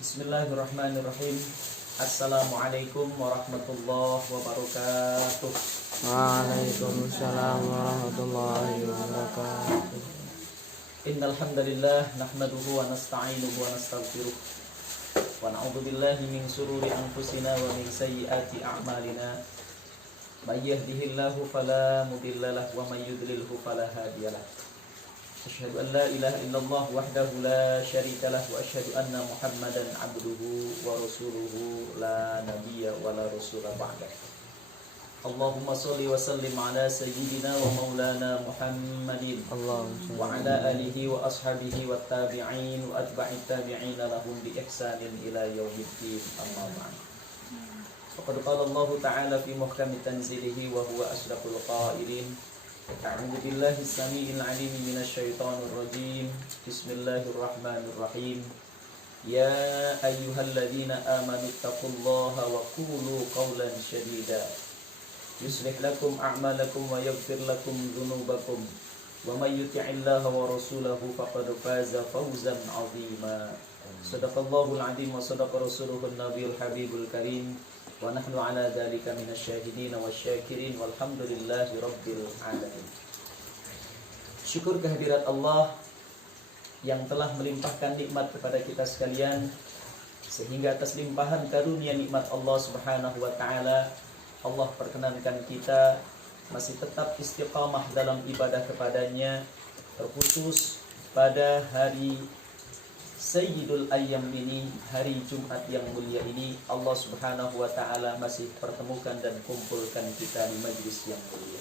Bismillahirrahmanirrahim. Assalamualaikum warahmatullahi wabarakatuh. Waalaikumsalam warahmatullahi wabarakatuh. Innal hamdalillah nahmaduhu wa nasta'inuhu wa nastaghfiruh wa na'udzu billahi min shururi anfusina wa min sayyiati a'malina. May yahdihillahu fala mudilla lahu wa may yudlilhu fala hadiyalah. Asyhadu an la ilaha illallah wahdahu la syarika lah wa asyhadu anna Muhammadan abduhu wa rasuluhu la nabiyya wa la rasula ba'dah. Allahumma shalli wa sallim ala sayyidina wa maulana Muhammadin wa ala alihi wa ashabihi wa tabi'in wa atba'it tabi'in lahum bi ihsanin ila yaumiddin. Amma ba'd. Faqad qala Allah ta'ala fi muhkami tanzilihi wa huwa asdaqul qailin. A'udzu billahi as-sami'il 'alim minasy syaithanir rajim. Bismillahirrahmanirrahim. Ya ayyuhalladzina amanu taqullaha wa qulu qawlan shadida. Yuslih lakum a'malakum wa yaghfir lakum dzunubakum. Wa may yuti'illaha wa rasulahu faqad faza fawzan 'azima. Shadaqallahul 'azim wa shadaqa rasuluhun nabiyul habibul karim. Wa nahnu ala dzalika minasyahidin wasyakirin walhamdulillahi rabbil alamin. Syukur kehadirat Allah yang telah melimpahkan nikmat kepada kita sekalian, sehingga atas limpahan karunia nikmat Allah Subhanahu wa taala, Allah perkenankan kita masih tetap istiqamah dalam ibadah kepadanya, terkhusus pada hari Sayyidul Ayyam ini, hari Jumat yang mulia ini. Allah Subhanahu wa ta'ala masih pertemukan dan kumpulkan kita di majlis yang mulia.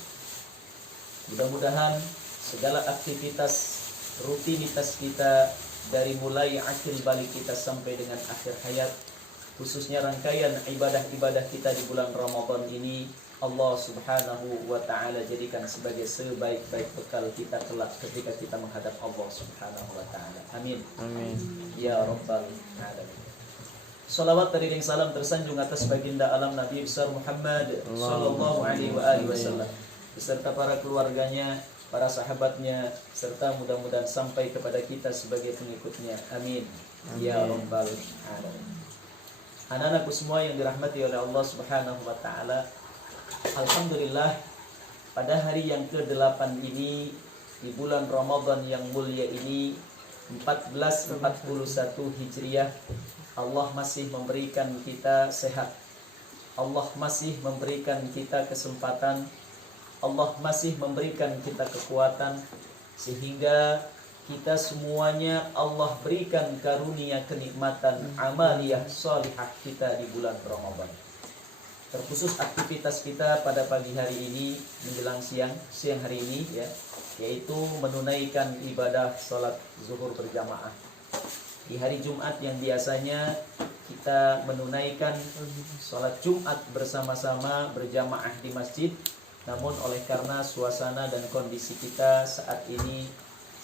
Mudah-mudahan segala aktivitas, rutinitas kita dari mulai akhir balik kita sampai dengan akhir hayat, khususnya rangkaian ibadah-ibadah kita di bulan Ramadan ini, Allah Subhanahu wa ta'ala jadikan sebagai sebaik-baik bekal kita kelak ketika kita menghadap Allah Subhanahu wa ta'ala. Amin. Amin. Ya Rabbal Alamin. Salawat dan salam tersanjung atas baginda alam Nabi besar Muhammad sallallahu alaihi wasallam beserta para keluarganya, para sahabatnya, serta mudah-mudahan sampai kepada kita sebagai pengikutnya. Amin. Ya Rabbal Alamin. Anak-anakku semua yang dirahmati oleh Allah Subhanahu wa ta'ala, alhamdulillah, pada hari yang ke-8 ini, di bulan Ramadan yang mulia ini, 1441 Hijriah, Allah masih memberikan kita sehat. Allah masih memberikan kita kesempatan. Allah masih memberikan kita kekuatan, sehingga kita semuanya Allah berikan karunia kenikmatan amaliyah salihah kita di bulan Ramadan. Terkhusus aktivitas kita pada pagi hari ini menjelang siang hari ini, ya, yaitu menunaikan ibadah salat zuhur berjamaah. Di hari Jumat yang biasanya kita menunaikan salat Jumat bersama-sama berjamaah di masjid, namun oleh karena suasana dan kondisi kita saat ini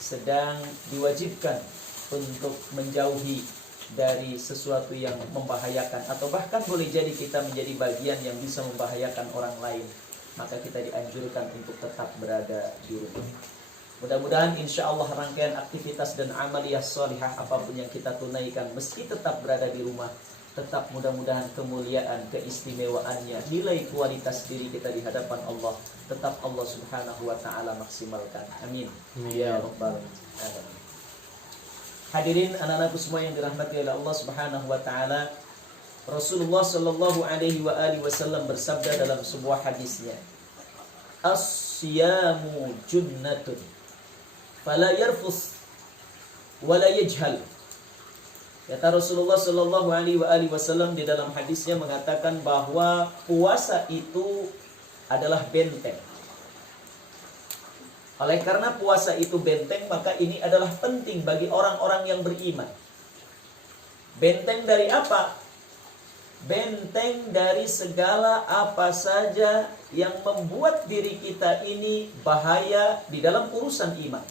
sedang diwajibkan untuk menjauhi dari sesuatu yang membahayakan, atau bahkan boleh jadi kita menjadi bagian yang bisa membahayakan orang lain, maka kita dianjurkan untuk tetap berada di rumah. Mudah-mudahan insya Allah rangkaian aktivitas dan amaliyah salihah apapun yang kita tunaikan, meski tetap berada di rumah, tetap mudah-mudahan kemuliaan, keistimewaannya, nilai kualitas diri kita di hadapan Allah, tetap Allah Subhanahu wa ta'ala maksimalkan. Amin. Ya Rabbal Alamin. Hadirin anak-anakku semua yang dirahmati oleh Allah Subhanahu wa ta'ala, Rasulullah sallallahu alaihi wasallam bersabda dalam sebuah hadisnya, "As-siyamu junnatun fala yarfus wala yajhal." Kata Rasulullah sallallahu alaihi wasallam di dalam hadisnya mengatakan bahwa puasa itu adalah benteng. Oleh karena puasa itu benteng, maka ini adalah penting bagi orang-orang yang beriman. Benteng dari apa? Benteng dari segala apa saja yang membuat diri kita ini bahaya di dalam urusan iman.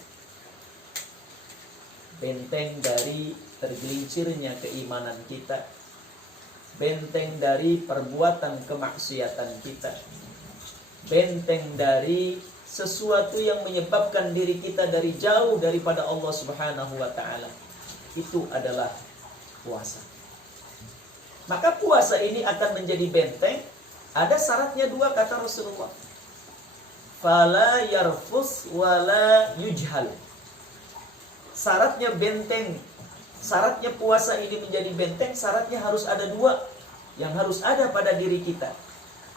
Benteng dari tergelincirnya keimanan kita. Benteng dari perbuatan kemaksiatan kita. Benteng dari sesuatu yang menyebabkan diri kita dari jauh daripada Allah Subhanahu wa ta'ala. Itu adalah puasa. Maka puasa ini akan menjadi benteng. Ada syaratnya 2 kata Rasulullah. Fala yarfus wala yujhal. Syaratnya benteng, syaratnya puasa ini menjadi benteng, syaratnya harus ada 2 yang harus ada pada diri kita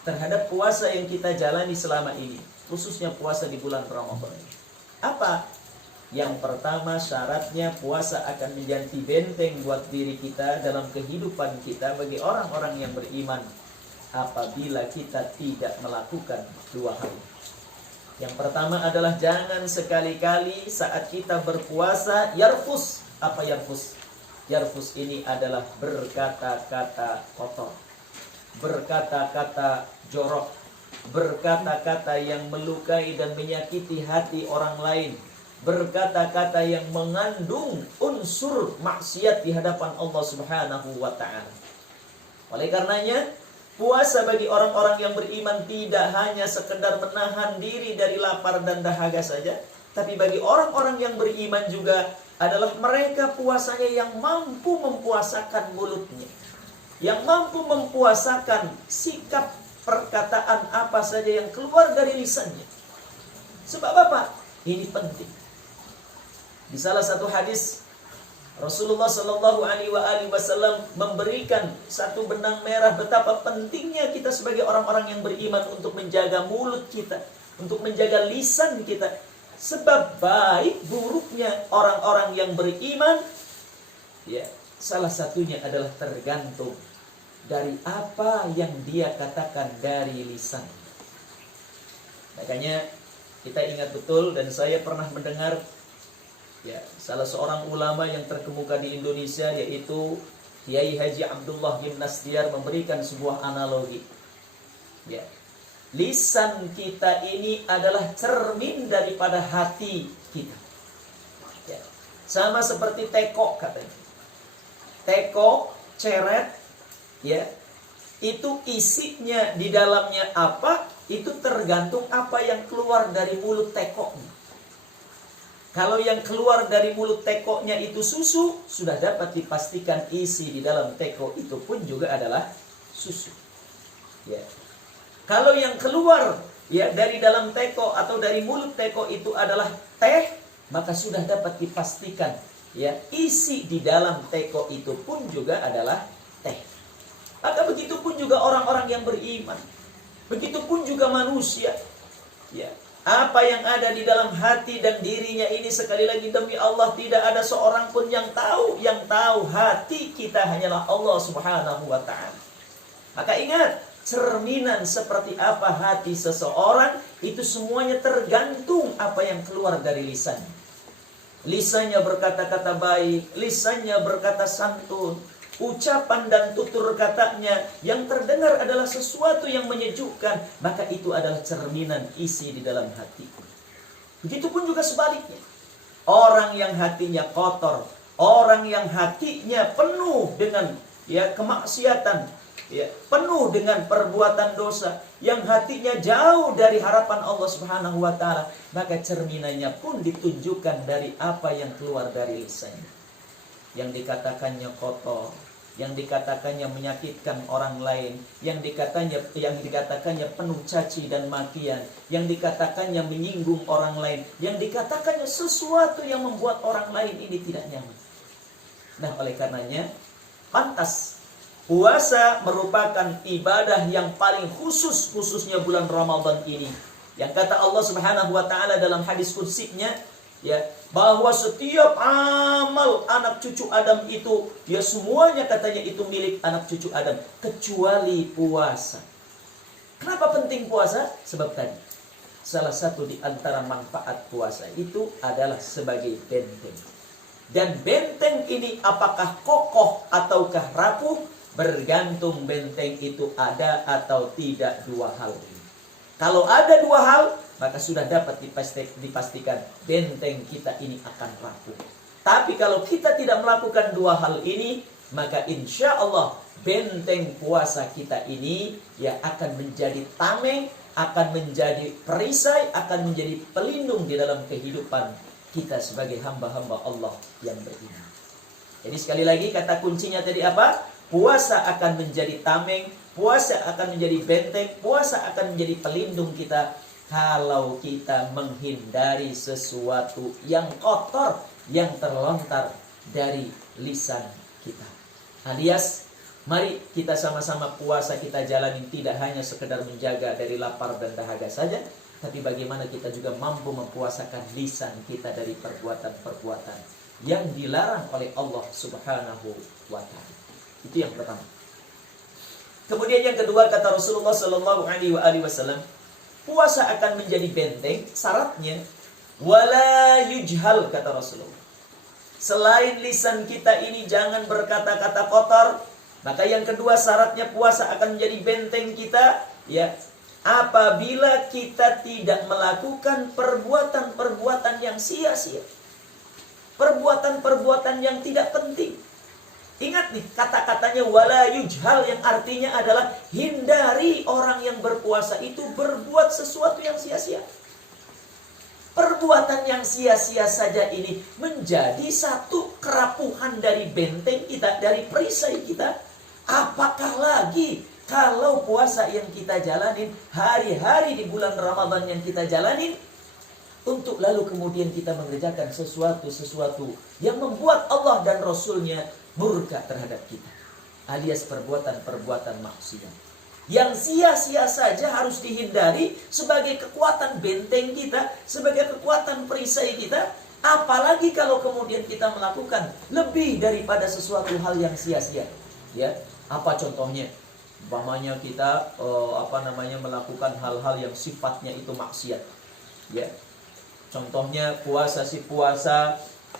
terhadap puasa yang kita jalani selama ini, khususnya puasa di bulan Ramadan. Apa? Yang pertama, syaratnya puasa akan menjadi benteng buat diri kita dalam kehidupan kita bagi orang-orang yang beriman apabila kita tidak melakukan 2 hal. Yang pertama adalah jangan sekali-kali saat kita berpuasa yarfus. Apa yarfus? Yarfus ini adalah berkata-kata kotor, berkata-kata jorok, berkata-kata yang melukai dan menyakiti hati orang lain, berkata-kata yang mengandung unsur maksiat di hadapan Allah Subhanahu wa ta'ala. Oleh karenanya, puasa bagi orang-orang yang beriman tidak hanya sekedar menahan diri dari lapar dan dahaga saja, tapi bagi orang-orang yang beriman juga adalah mereka puasanya yang mampu mempuasakan mulutnya, yang mampu mempuasakan sikap perkataan apa saja yang keluar dari lisannya. Sebab apa? Ini penting. Di salah satu hadis Rasulullah Shallallahu Alaihi Wasallam memberikan satu benang merah betapa pentingnya kita sebagai orang-orang yang beriman untuk menjaga mulut kita, untuk menjaga lisan kita. Sebab baik buruknya orang-orang yang beriman, ya salah satunya adalah tergantung dari apa yang dia katakan dari lisan. Makanya kita ingat betul, dan saya pernah mendengar ya, salah seorang ulama yang terkemuka di Indonesia, yaitu Kiai Haji Abdullah bin Nasdiar, memberikan sebuah analogi. Ya, lisan kita ini adalah cermin daripada hati kita. Ya, sama seperti teko katanya. Teko, ceret, ya, itu isinya di dalamnya apa, itu tergantung apa yang keluar dari mulut tekonya. Kalau yang keluar dari mulut tekonya itu susu, sudah dapat dipastikan isi di dalam teko itu pun juga adalah susu. Ya. Kalau yang keluar ya dari dalam teko atau dari mulut teko itu adalah teh, maka sudah dapat dipastikan ya isi di dalam teko itu pun juga adalah teh. Maka begitu pun juga orang-orang yang beriman, begitu pun juga manusia. Ya. Apa yang ada di dalam hati dan dirinya ini, sekali lagi demi Allah, tidak ada seorang pun yang tahu. Yang tahu hati kita hanyalah Allah Subhanahu wa ta'ala. Maka ingat, cerminan seperti apa hati seseorang, itu semuanya tergantung apa yang keluar dari lisan. Lisannya berkata-kata baik, lisannya berkata santun, ucapan dan tutur katanya yang terdengar adalah sesuatu yang menyejukkan, maka itu adalah cerminan isi di dalam hati. Begitupun juga sebaliknya. Orang yang hatinya kotor, orang yang hatinya penuh dengan ya kemaksiatan, ya penuh dengan perbuatan dosa, yang hatinya jauh dari harapan Allah Subhanahu wa ta'ala, maka cerminannya pun ditunjukkan dari apa yang keluar dari lisannya. Yang dikatakannya kotor, yang dikatakannya menyakitkan orang lain, yang dikatakannya penuh caci dan makian, yang dikatakannya menyinggung orang lain, yang dikatakannya sesuatu yang membuat orang lain ini tidak nyaman. Nah, oleh karenanya pantas puasa merupakan ibadah yang paling khusus, khususnya bulan Ramadan ini. Yang kata Allah Subhanahu wa ta'ala dalam hadis qudsinya, ya, bahwa setiap amal anak cucu Adam itu, ya semuanya katanya itu milik anak cucu Adam, kecuali puasa. Kenapa penting puasa? Sebab tadi, salah satu di antara manfaat puasa itu adalah sebagai benteng. Dan benteng ini apakah kokoh ataukah rapuh, bergantung benteng itu ada atau tidak 2 hal ini. Kalau ada 2 hal, maka sudah dapat dipastikan benteng kita ini akan rapuh. Tapi kalau kita tidak melakukan 2 hal ini, maka insya Allah benteng puasa kita ini ya akan menjadi tameng, akan menjadi perisai, akan menjadi pelindung di dalam kehidupan kita sebagai hamba-hamba Allah yang beriman. Jadi sekali lagi kata kuncinya tadi apa? puasa akan menjadi tameng, puasa akan menjadi benteng, puasa akan menjadi pelindung kita kalau kita menghindari sesuatu yang kotor yang terlontar dari lisan kita. Alias, mari kita sama-sama puasa kita jalani tidak hanya sekedar menjaga dari lapar dan dahaga saja, tapi bagaimana kita juga mampu mempuasakan lisan kita dari perbuatan-perbuatan yang dilarang oleh Allah Subhanahu wa taala. Itu yang pertama. Kemudian yang kedua, kata Rasulullah sallallahu alaihi wasallam, puasa akan menjadi benteng, syaratnya wala yujhal, kata Rasulullah. Selain lisan kita ini jangan berkata-kata kotor, maka yang kedua syaratnya puasa akan menjadi benteng kita, ya, apabila kita tidak melakukan perbuatan-perbuatan yang sia-sia, perbuatan-perbuatan yang tidak penting. Ingat nih, kata-katanya wala yujhal yang artinya adalah hindari orang yang berpuasa itu berbuat sesuatu yang sia-sia. Perbuatan yang sia-sia saja ini menjadi satu kerapuhan dari benteng kita, dari perisai kita. Apakah lagi kalau puasa yang kita jalanin, hari-hari di bulan Ramadan yang kita jalanin, untuk lalu kemudian kita mengerjakan sesuatu yang membuat Allah dan Rasulnya murka terhadap kita, alias perbuatan-perbuatan maksiat yang sia-sia saja harus dihindari sebagai kekuatan benteng kita, sebagai kekuatan perisai kita. Apalagi kalau kemudian kita melakukan lebih daripada sesuatu hal yang sia-sia, ya. Apa contohnya? Umpamanya kita melakukan hal-hal yang sifatnya itu maksiat, ya. Contohnya puasa,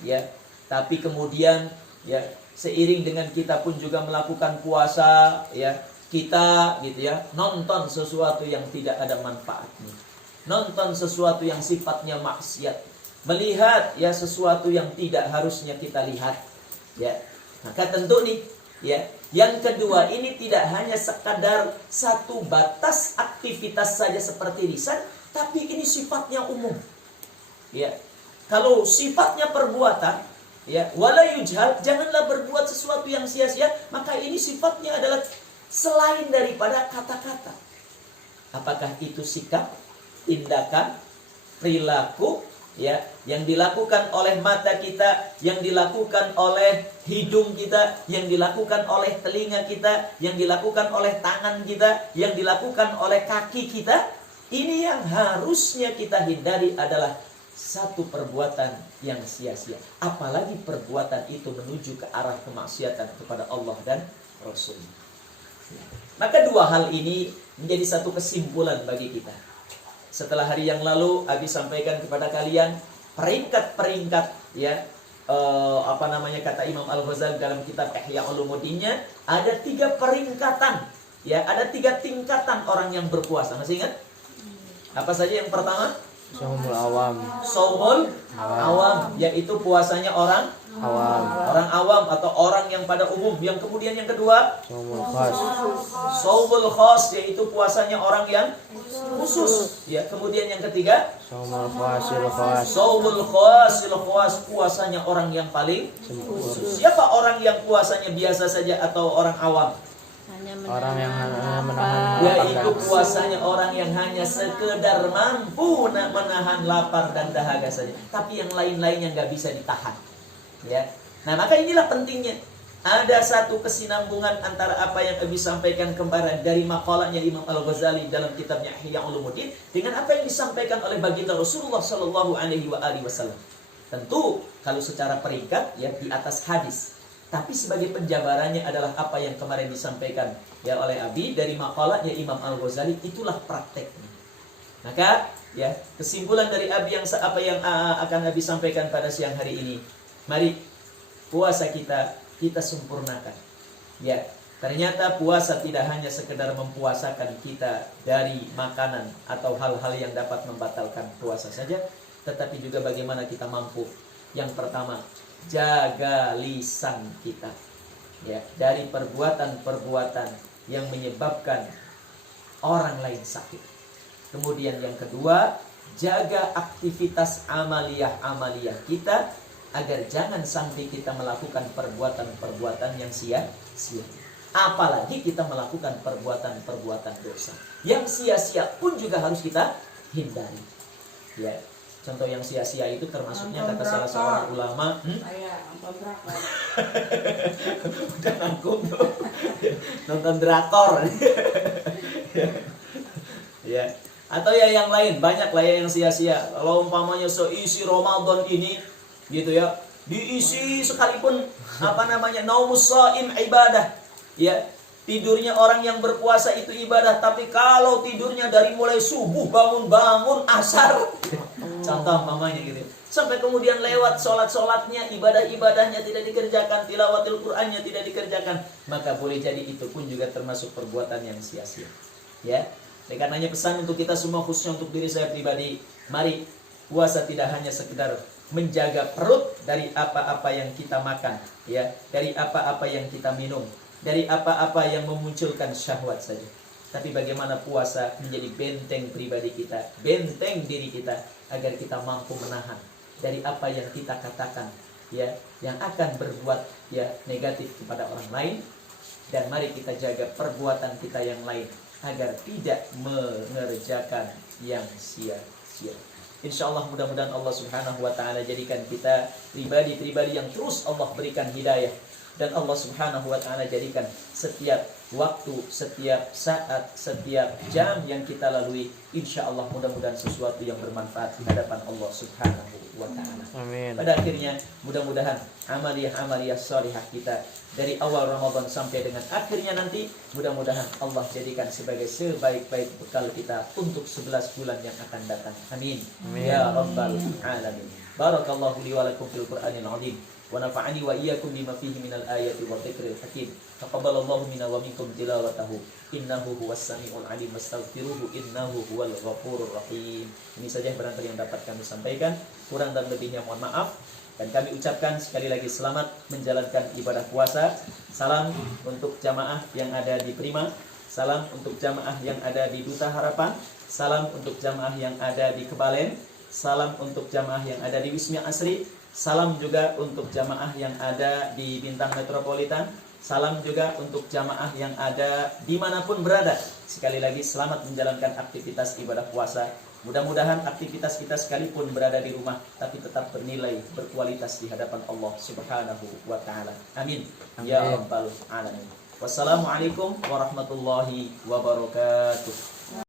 ya. Tapi kemudian, ya, seiring dengan kita pun juga melakukan puasa, ya, kita gitu ya, nonton sesuatu yang tidak ada manfaatnya, nonton sesuatu yang sifatnya maksiat, melihat ya sesuatu yang tidak harusnya kita lihat, ya. Maka tentu nih, ya, yang kedua ini tidak hanya sekadar satu batas aktivitas saja seperti lisan, tapi ini sifatnya umum, ya. Kalau sifatnya perbuatan, ya, wala yujhal, janganlah berbuat sesuatu yang sia-sia, maka ini sifatnya adalah selain daripada kata-kata. Apakah itu sikap, tindakan, perilaku, ya, yang dilakukan oleh mata kita, yang dilakukan oleh hidung kita, yang dilakukan oleh telinga kita, yang dilakukan oleh tangan kita, yang dilakukan oleh kaki kita. Ini yang harusnya kita hindari adalah satu perbuatan yang sia-sia. Apalagi perbuatan itu menuju ke arah kemaksiatan kepada Allah dan Rasul. Maka dua hal ini menjadi satu kesimpulan bagi kita. Setelah hari yang lalu Abi sampaikan kepada kalian peringkat-peringkat, ya, kata Imam Al-Ghazali dalam kitab Ihya Ulumuddinnya, ada 3 peringkatan, ya, ada 3 tingkatan orang yang berpuasa. Masih ingat? Apa saja yang pertama? Saumul awam. Saumul awam, yaitu puasanya orang Awam. orang awam atau orang yang pada umum. Yang kemudian yang kedua, Saumul khas. saumul khas, yaitu puasanya orang yang khusus. Ya, kemudian yang ketiga, Saumul khasil khas. saumul khasil khas, puasanya orang yang paling khusus. Siapa orang yang puasanya biasa saja atau orang awam? Orang yang hanya menahan Yaitu puasanya orang yang hanya sekedar mampu menahan lapar dan dahaga saja, tapi yang lain-lainnya nggak bisa ditahan, ya. Nah, maka inilah pentingnya ada satu kesinambungan antara apa yang Abi sampaikan kemarin dari maqalahnya Imam Al-Ghazali dalam kitabnya Ihya Ulumuddin dengan apa yang disampaikan oleh baginda Rasulullah Shallallahu Alaihi Wasallam. Tentu kalau secara peringkat, ya, di atas hadis. Tapi sebagai penjabarannya adalah apa yang kemarin disampaikan, ya, oleh Abi dari maqalahnya Imam Al-Ghazali, itulah prakteknya. Maka, ya, kesimpulan dari Abi yang akan Abi sampaikan pada siang hari ini, mari puasa kita sempurnakan. Ya, ternyata puasa tidak hanya sekedar mempuasakan kita dari makanan atau hal-hal yang dapat membatalkan puasa saja, tetapi juga bagaimana kita mampu. Yang pertama, jaga lisan kita, ya, dari perbuatan-perbuatan yang menyebabkan orang lain sakit. Kemudian yang kedua, jaga aktivitas amaliyah kita agar jangan sampai kita melakukan perbuatan-perbuatan yang sia-sia. Apalagi kita melakukan perbuatan-perbuatan dosa. Yang sia-sia pun juga harus kita hindari. Ya, contoh yang sia-sia itu termasuknya kata salah seorang ulama. Saya nonton drakor. Udah nangkut tuh. Nonton drakor. Ya. Atau ya yang lain, banyak lah ya yang sia-sia. Kalau umpamanya seisi Ramadan ini gitu ya, diisi sekalipun naumus shaim ibadah. Ya, tidurnya orang yang berpuasa itu ibadah, tapi kalau tidurnya dari mulai subuh bangun-bangun asar, contoh mamanya gitu. Sampai kemudian lewat sholat-sholatnya, ibadah-ibadahnya tidak dikerjakan, tilawatil Qur'annya tidak dikerjakan, maka boleh jadi itu pun juga termasuk perbuatan yang sia-sia. Ya, oleh karenanya pesan untuk kita semua, khususnya untuk diri saya pribadi, mari puasa tidak hanya sekedar menjaga perut dari apa-apa yang kita makan, ya, dari apa-apa yang kita minum, dari apa-apa yang memunculkan syahwat saja. Tapi bagaimana puasa menjadi benteng pribadi kita, benteng diri kita, agar kita mampu menahan dari apa yang kita katakan, ya, yang akan berbuat ya negatif kepada orang lain. Dan mari kita jaga perbuatan kita yang lain agar tidak mengerjakan yang sia-sia. Insyaallah mudah-mudahan Allah Subhanahu wa taala jadikan kita pribadi-pribadi yang terus Allah berikan hidayah, dan Allah Subhanahu wa taala jadikan setiap waktu, setiap saat, setiap jam yang kita lalui insyaallah mudah-mudahan sesuatu yang bermanfaat di hadapan Allah Subhanahu wa taala. Amin. Pada akhirnya mudah-mudahan amaliyah salihah kita dari awal Ramadan sampai dengan akhirnya nanti, mudah-mudahan Allah jadikan sebagai sebaik-baik bekal kita untuk 11 bulan yang akan datang. Amin. Ya rabbal alamin. Barakallahu li wa lakum fil Qur'anil azim wa nafa'ani wa iyyakum bima fihi minal ayati wa dzikril hakim. Taqabbalallahu minna wa minkum tilawatahu innahu huwas samiul alim, wastaghfiruhu innahu huwal ghafurur rahim. Ini saja barangkali yang dapat kami sampaikan, kurang dan lebihnya mohon maaf. Dan kami ucapkan sekali lagi selamat menjalankan ibadah puasa. Salam untuk jamaah yang ada di Prima, salam untuk jamaah yang ada di Duta Harapan, salam untuk jamaah yang ada di Kebalen, salam untuk jamaah yang ada di Wisma Asri, salam juga untuk jamaah yang ada di Bintang Metropolitan, salam juga untuk jamaah yang ada dimanapun berada. Sekali lagi selamat menjalankan aktivitas ibadah puasa. Mudah-mudahan aktivitas kita sekalipun berada di rumah, tapi tetap bernilai, berkualitas di hadapan Allah Subhanahu wa ta'ala. Amin. Ya rabbal alamin. Wassalamualaikum warahmatullahi wabarakatuh.